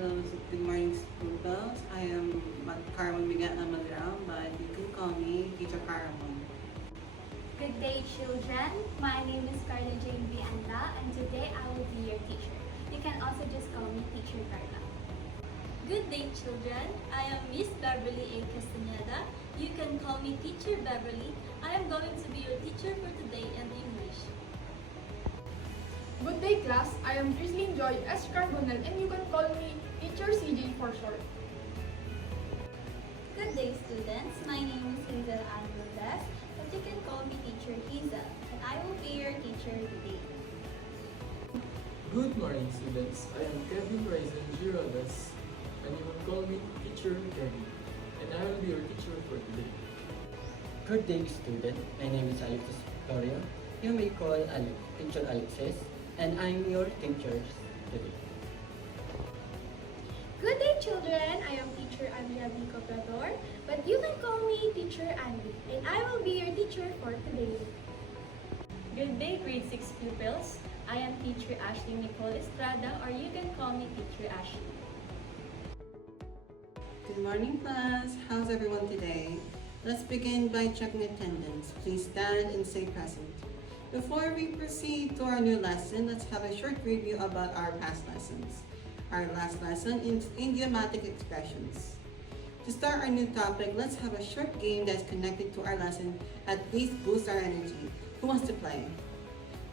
Hello, good morning, school bells. I am Carmen Miguel Amadram, but you can call me Teacher Caramon. Good day, children. My name is Carla Jane Vianda, and today I will be your teacher. You can also just call me Teacher Carla. Good day, children. I am Miss Beverly A. Castaneda. You can call me Teacher Beverly. I am going to be your teacher for today and English. Good day, class. I am Drizzling Joy S. Carbonell, and you can call me Teacher CJ for short. Good day, students. My name is Hazel Ann Lourdes, but you can call me Teacher Hazel, and I will be your teacher today. Good morning, students. I am Kevin Ryzen Giraldes, and you can call me Teacher Kevin, and I will be your teacher for today. Good day, student. My name is Alexis Victoria. You may call Teacher Alexis, and I'm your teacher today. Good day, children. I am Teacher Andrea B. Coprador, but you can call me Teacher Andy, and I will be your teacher for today. Good day, grade 6 pupils. I am Teacher Ashley Nicole Estrada, or you can call me Teacher Ashley. Good morning, class. How's everyone today? Let's begin by checking attendance. Please stand and say present. Before we proceed to our new lesson, let's have a short review about our past lessons. Our last lesson is idiomatic expressions. To start our new topic, let's have a short game that's connected to our lesson, at least boost our energy. Who wants to play?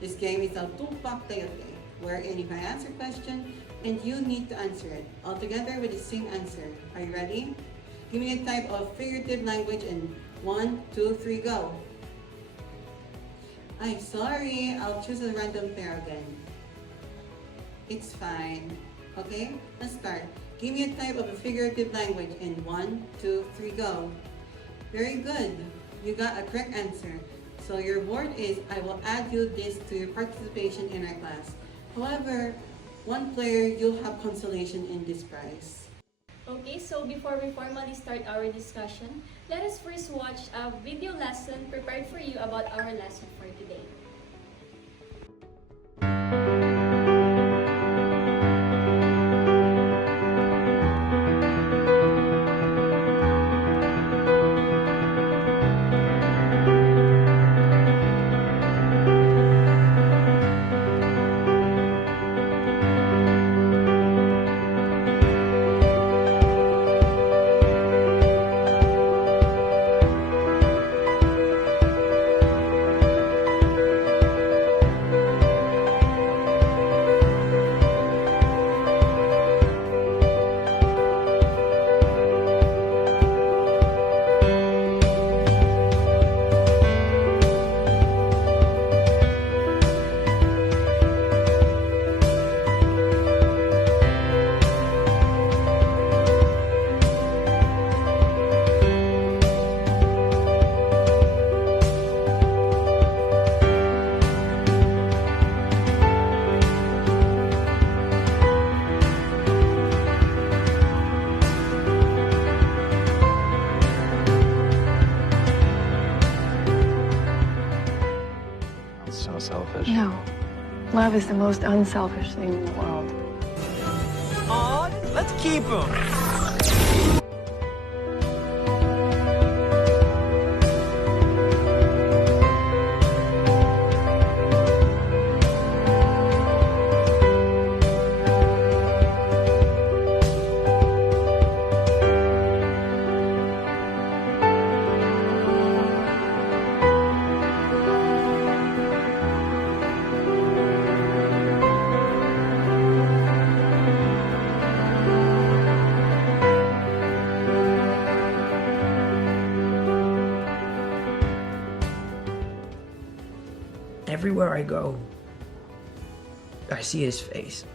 This game is a tupak tayote, wherein if I ask a question and you need to answer it, all together with the same answer. Are you ready? Give me a type of figurative language in 1, 2, 3, go. Ay, sorry, I'll choose a random pair again. It's fine. Okay, let's start. Give me a type of a figurative language in 1, 2, 3, go. Very good. You got a correct answer. So your reward is I will add you this to your participation in our class. However, one player, you'll have consolation in this prize. Okay, so before we formally start our discussion, let us first watch a video lesson prepared for you about our lesson for today. So selfish. No. Love is the most unselfish thing in the world. Aw, let's keep him. Everywhere I go, I see his face.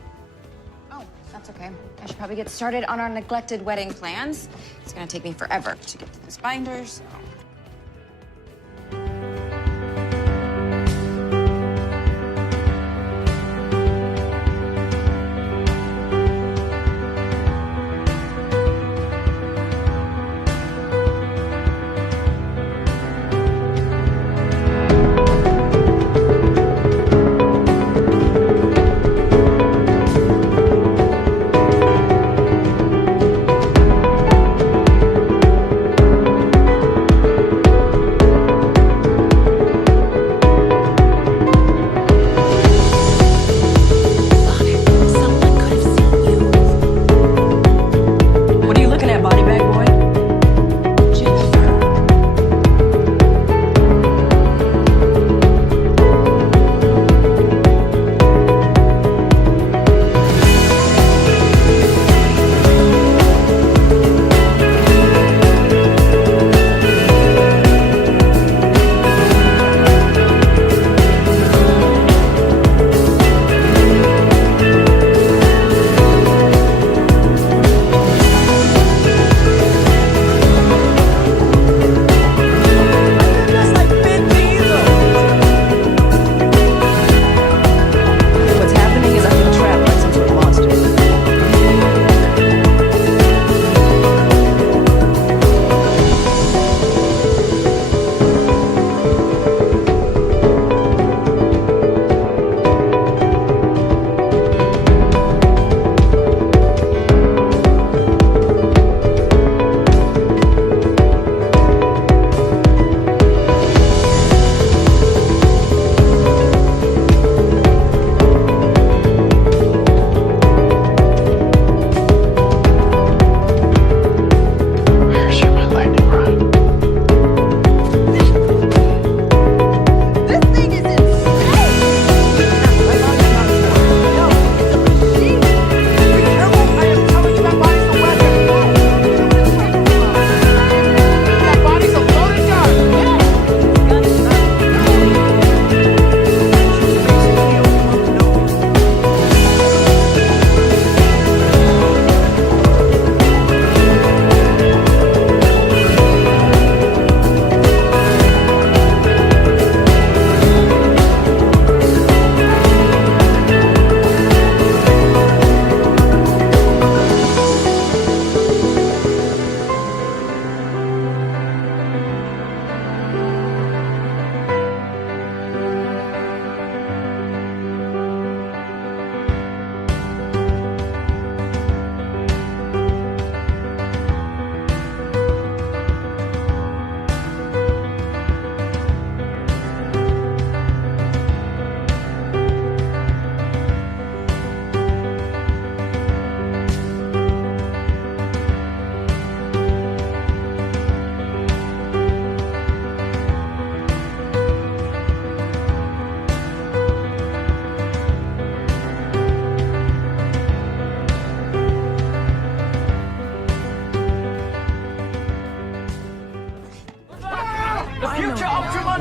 Oh, that's okay. I should probably get started on our neglected wedding plans. It's gonna take me forever to get to this binder, so.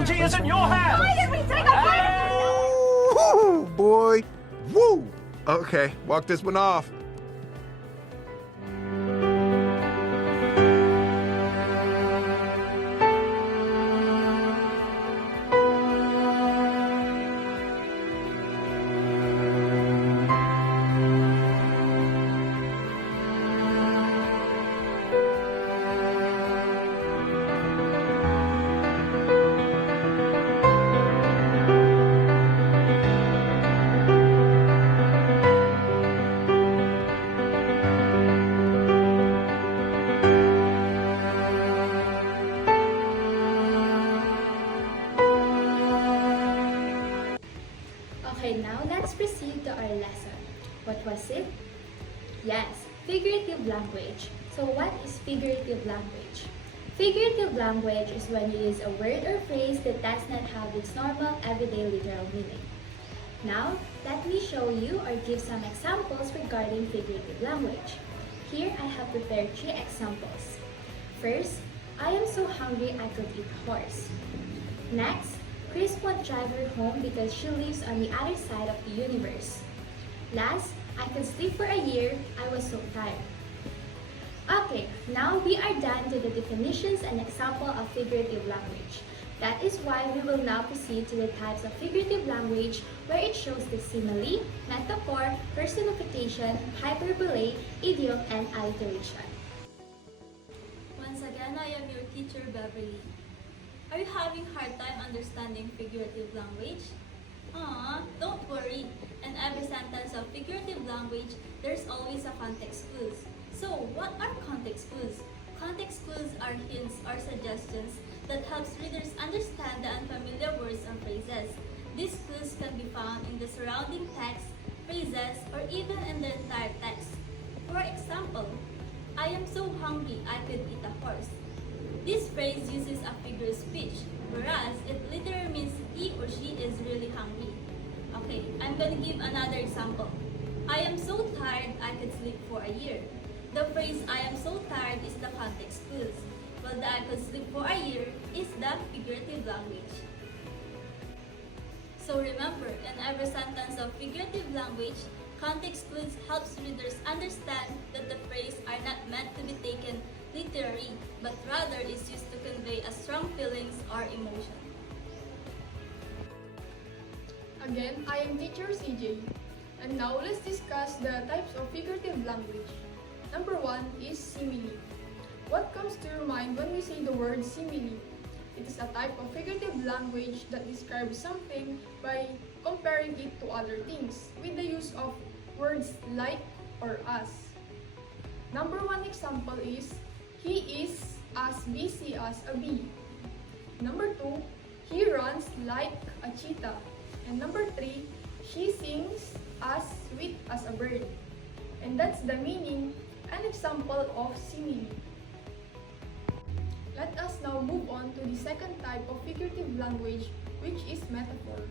SMG is in your hands! Why did we take a break? Woo, boy. Woo. Okay, walk this one off. Okay, now let's proceed to our lesson. What was it? Yes, figurative language. So what is figurative language? Figurative language is when you use a word or phrase that does not have its normal everyday literal meaning. Now, let me show you or give some examples regarding figurative language. Here I have prepared 3 examples. First, I am so hungry I could eat a horse. Next, Chris won't drive her home because she lives on the other side of the universe. Last, I could sleep for a year, I was so tired. Okay, now we are done to the definitions and example of figurative language. That is why we will now proceed to the types of figurative language where it shows the simile, metaphor, personification, hyperbole, idiom, and alliteration. Once again, I am your teacher, Beverly. Are you having hard time understanding figurative language? Don't worry. In every sentence of figurative language, there's always a context clues. So, what are context clues? Context clues are hints or suggestions that helps readers understand the unfamiliar words and phrases. These clues can be found in the surrounding text, phrases, or even in the entire text. For example, I am so hungry I could eat a horse. This phrase uses a figure of speech, whereas it literally means he or she is really hungry. Okay, I'm going to give another example. I am so tired I could sleep for a year. The phrase I am so tired is the context clues, while the I could sleep for a year is the figurative language. So remember, in every sentence of figurative language, context clues helps readers understand that the phrase are not meant to be taken literally, but rather is used to convey a strong feelings or emotion. Again, I am teacher CJ. And now let's discuss the types of figurative language. Number 1 is simile. What comes to your mind when we say the word simile? It is a type of figurative language that describes something by comparing it to other things with the use of words like or as. Number 1 example is, he is as busy as a bee. Number 2, he runs like a cheetah. And number 3, she sings as sweet as a bird. And that's the meaning and example of simile. Let us now move on to the second type of figurative language, which is metaphor.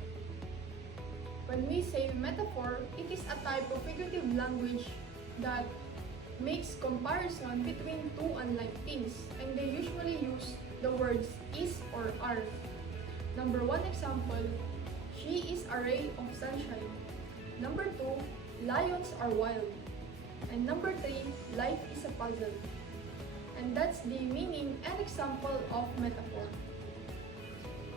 When we say metaphor, it is a type of figurative language that makes comparison between two unlike things, and they usually use the words is or are. Number 1 example, she is a ray of sunshine. Number 2, lions are wild. And number 3, life is a puzzle. And that's the meaning and example of metaphor.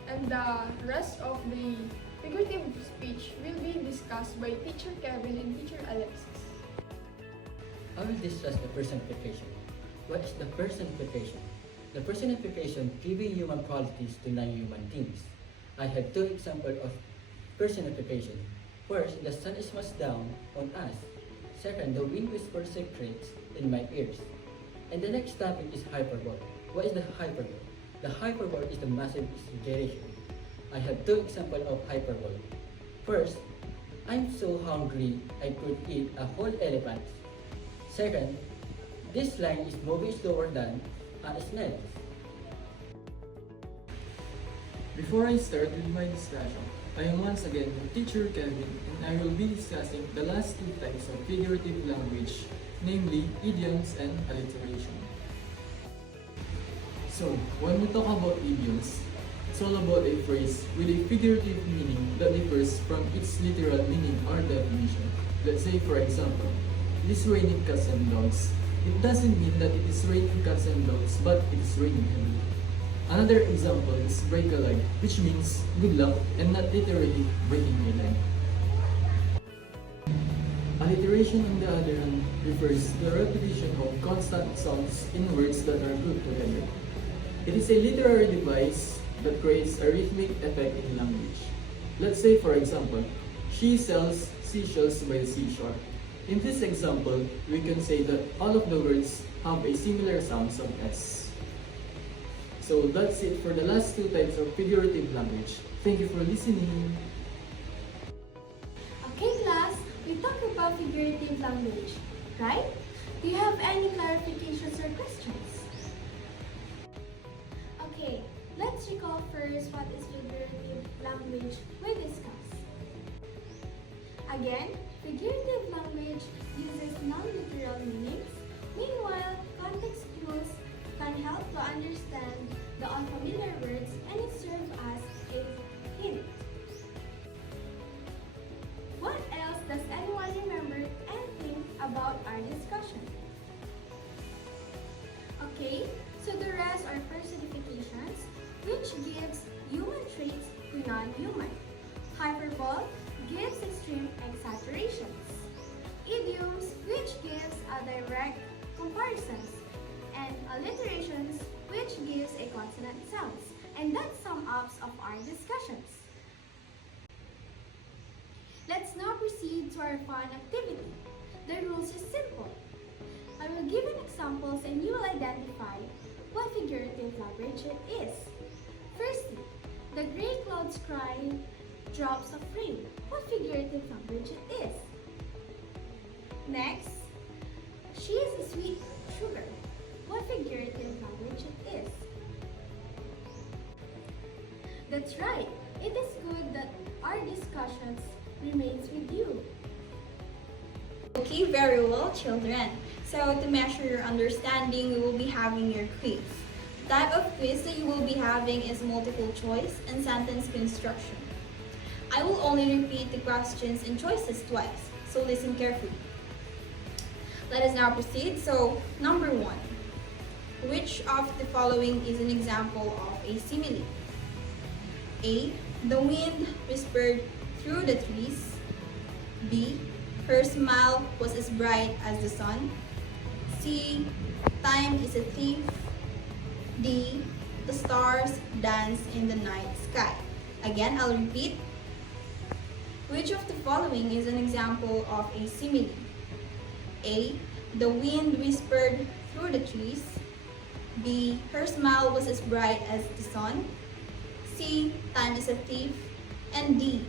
And the rest of the figurative speech will be discussed by Teacher Kevin and Teacher Alexis. I will discuss the personification. What is the personification? The personification giving human qualities to non-human things. I have 2 examples of personification. First, the sun is much down on us. Second, the wind whispers secrets in my ears. And the next topic is hyperbole. What is the hyperbole? The hyperbole is the massive exaggeration. I have 2 examples of hyperbole. First, I'm so hungry I could eat a whole elephant. Second, this line is moving slower than a snail. Before I start with my discussion, I am once again your teacher Kevin, and I will be discussing the last 2 types of figurative language, namely idioms and alliteration. So, when we talk about idioms, It's all about a phrase with a figurative meaning that differs from its literal meaning or definition. Let's say, for example, it is raining cats and dogs. It doesn't mean that it is raining cats and dogs, but it is raining heavily. Another example is break a leg, which means good luck and not literally breaking a leg. Alliteration, on the other hand, refers to the repetition of constant sounds in words that are grouped together. It is a literary device that creates a rhythmic effect in language. Let's say, for example, she sells seashells by the seashore. In this example, we can say that all of the words have a similar sound of S. So that's it for the last two types of figurative language. Thank you for listening. Okay, class, we talked about figurative language, right? Do you have any clarifications or questions? Okay, let's recall first what is figurative language we discussed. Again, figurative language uses non-literal meanings. Meanwhile, context clues can help to understand the unfamiliar words and it serves as a hint. What else does anyone remember and think about our discussion? Okay, so the rest are personifications, which gives human traits to non-human. Hyperbole gives extreme exaggerations. Idioms, which gives a direct comparisons. And alliterations, which gives a consonant sounds. And that's sum ups of our discussions. Let's now proceed to our fun activity. The rules is simple. I will give an examples and you will identify what figurative language it is. Firstly, the gray clouds cry drops of rain. What figurative language it is? Next, she is a sweet sugar. What figurative language it is? That's right. It is good that our discussions remains with you. Okay, very well, children. So to measure your understanding, we will be having your quiz. The type of quiz that you will be having is multiple choice and sentence construction. I will only repeat the questions and choices twice, so listen carefully. Let us now proceed. So, number 1. Which of the following is an example of a simile? A. The wind whispered through the trees. B. Her smile was as bright as the sun. C. Time is a thief. D. The stars dance in the night sky. Again, I'll repeat. Which of the following is an example of a simile? A. The wind whispered through the trees. B. Her smile was as bright as the sun. C. Time is a thief. And D.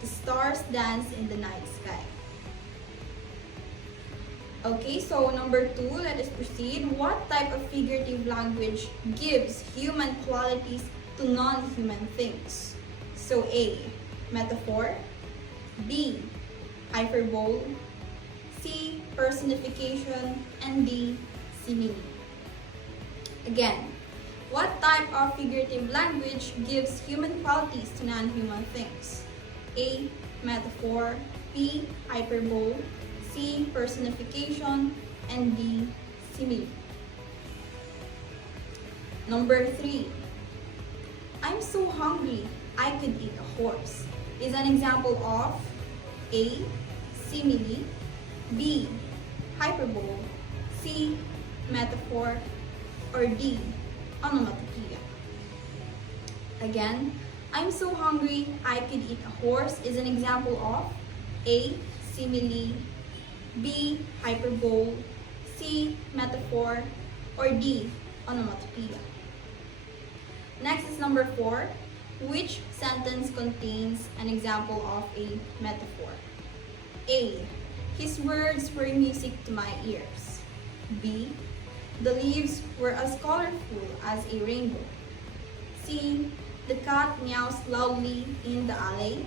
The stars dance in the night sky. Okay, so number 2, let us proceed. What type of figurative language gives human qualities to non-human things? So A. Metaphor. B. Hyperbole. C. Personification. And D. Simile. Again, what type of figurative language gives human qualities to non-human things? A. Metaphor. B. Hyperbole. C. Personification. And D. Simile. Number 3. I'm so hungry, I could eat a horse is an example of A. Simile. B. Hyperbole. C. Metaphor. Or D. Onomatopoeia. Again, I'm so hungry, I could eat a horse is an example of A. Simile. B. Hyperbole. C. Metaphor. Or D. Onomatopoeia. Next is number 4. Which sentence contains an example of a metaphor? A. His words were music to my ears. B. The leaves were as colorful as a rainbow. C. The cat meows loudly in the alley.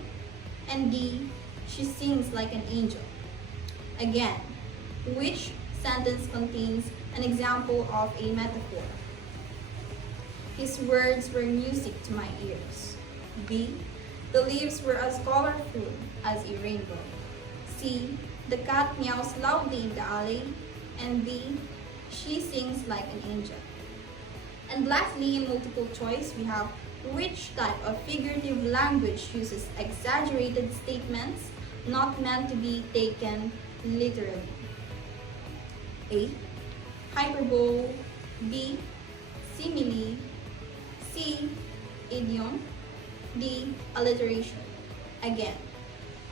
And D. She sings like an angel. Again, which sentence contains an example of a metaphor? His words were music to my ears. B. The leaves were as colorful as a rainbow. C. The cat meows loudly in the alley. And D. She sings like an angel. And lastly, in multiple choice, we have which type of figurative language uses exaggerated statements not meant to be taken literally? A. Hyperbole. B. Simile. C. Idiom. D. Alliteration. Again,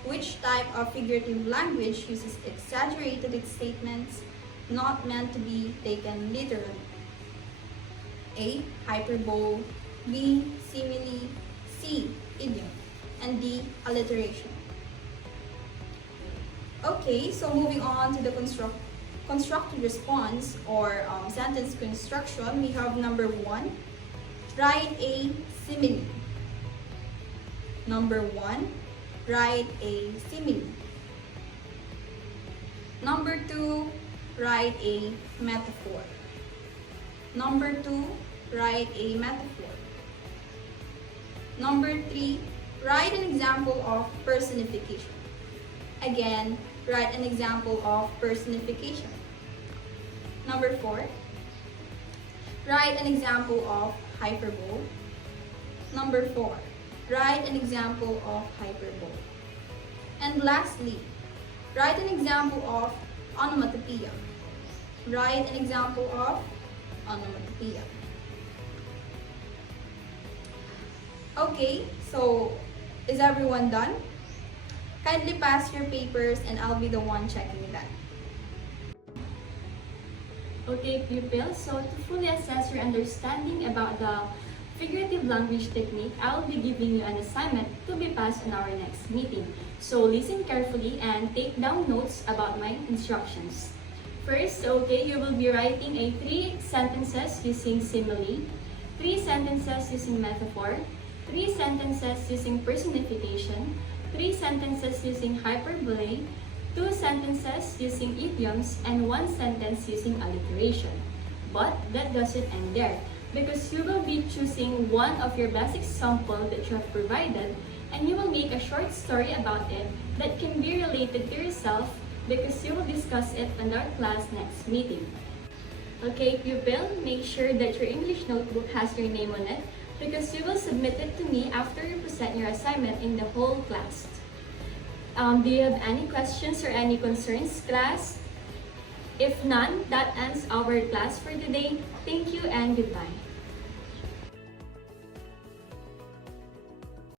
which type of figurative language uses exaggerated statements not meant to be taken literally? A. Hyperbole. B. Simile. C. Idiom. And D. Alliteration. Okay, so moving on to the constructed response or sentence construction, we have number 1, write a simile. Number 1, write a simile. Number 2, write a metaphor. Number 2, write a metaphor. Number 3, write an example of personification. Again, write an example of personification. Number 4, write an example of hyperbole. Number 4, write an example of hyperbole. And lastly, write an example of onomatopoeia. Write an example of onomatopoeia. Okay, so is everyone done? Kindly pass your papers and I'll be the one checking that. Okay, pupils, so to fully assess your understanding about the figurative language technique, I'll be giving you an assignment to be passed in our next meeting. So listen carefully and take down notes about my instructions. First, okay, you will be writing 3 sentences using simile, 3 sentences using metaphor, 3 sentences using personification, 3 sentences using hyperbole, 2 sentences using idioms, and 1 sentence using alliteration. But that doesn't end there, because you will be choosing one of your basic sample that you have provided, and you will make a short story about it that can be related to yourself, because you will discuss it in our class next meeting. Okay, pupil, make sure that your English notebook has your name on it, because you will submit it to me after you present your assignment in the whole class. Do you have any questions or any concerns, class? If none, that ends our class for today. Thank you and goodbye.